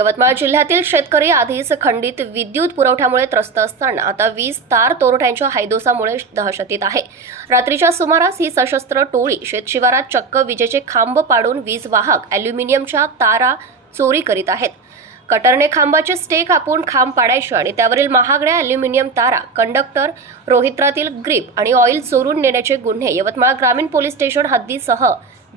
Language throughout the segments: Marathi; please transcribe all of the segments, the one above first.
यवतमाळ जिल्ह्यातील शेतकरी आधीच खंडित विद्युत पुरवठ्यामुळे त्रस्त असताना आता वीज तार तोरट्यांच्या हायदोसामुळे दहशतीत आहे. रात्रीच्या सुमारास ही सशस्त्र टोळी शेतशिवारात चक्क विजेचे खांब पाडून वीज वाहक अॅल्युमिनियमच्या तारा चोरी करीत आहेत. कटरने खांबाचे स्टे कापून खांब पाडायचे आणि त्यावरील महागड्या अॅल्युमिनियम तारा कंडक्टर रोहित्रातील ग्रीप आणि ऑइल चोरून नेण्याचे गुन्हे यवतमाळ ग्रामीण पोलीस स्टेशन हद्दीसह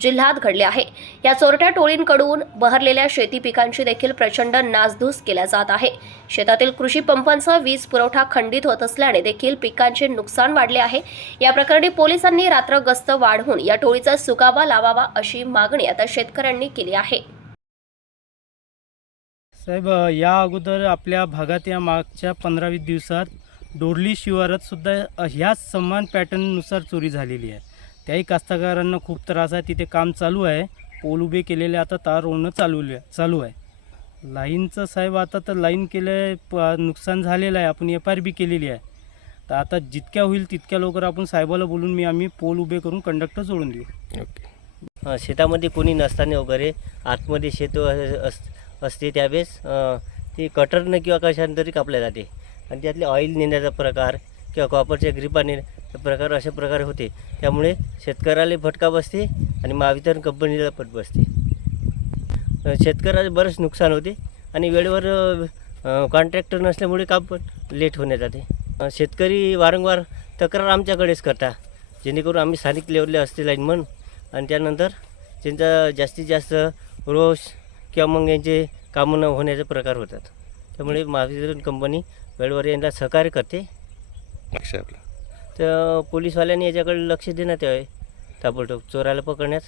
जिल्ह्यात घडले आहे. या चोरट्या टोळींकडून बहरलेल्या शेती पिकांची देखील प्रचंड नासधूस केल्या जात आहे. शेतातील कृषी पंपांचा वीज पुरवठा खंडित होत असल्याने देखील पिकांचे नुकसान वाढले आहे. या प्रकरणी पोलिसांनी रात्र गस्त वाढवून या टोळीचा सुकावा लावावा अशी मागणी आता शेतकऱ्यांनी केली आहे. साहेब या अगोदर आपल्या भागात या मागच्या पंधरावीस दिवसात डोरली शिवारात सुद्धा ह्याच समान पॅटर्ननुसार चोरी झालेली आहे. त्याही कास्तकारांना खूप त्रास आहे. तिथे काम चालू आहे. पोल उभे केलेले आता तार ओढणं चालू चालू आहे. लाईनचं साहेब आता तर लाईन केलं आहे प नुकसान झालेलं आहे. आपण एफ आर बी केलेली आहे. तर आता जितक्या होईल तितक्या लवकर आपण साहेबाला बोलून मी आम्ही पोल उभे करून कंडक्टर जोडून देऊ. अ, शेतामध्ये कोणी नसताना वगैरे आतमध्ये शेत अस असते त्यावेळेस ती कटरनं किंवा कशाने तरी कापल्या जाते. आणि त्यातले ऑइल नेण्याचा प्रकार किंवा कॉपरच्या ग्रिपाने प्रकार अशा प्रकारे होते. त्यामुळे शेतकऱ्याला फटका बसते आणि महावितरण कंपनीला पट बसते. शेतकऱ्याला बरंच नुकसान होते आणि वेळेवर कॉन्ट्रॅक्टर नसल्यामुळे काम पण लेट होण्यात जाते. शेतकरी वारंवार तक्रार आमच्याकडेच करता. जेणेकरून आम्ही स्थानिक लेवलला असते लाईनमन आणि त्यानंतर त्यांचा जास्तीत जास्त रोष किंवा मग यांचे कामं न होण्याचे प्रकार होतात. त्यामुळे महावितरण कंपनी वेळेवर यांना सहकार्य करते. लक्ष आहे आपलं तर पोलीसवाल्यांनी याच्याकडे लक्ष देण्यात यावे ताबडतोब. चोराला पकडण्यात.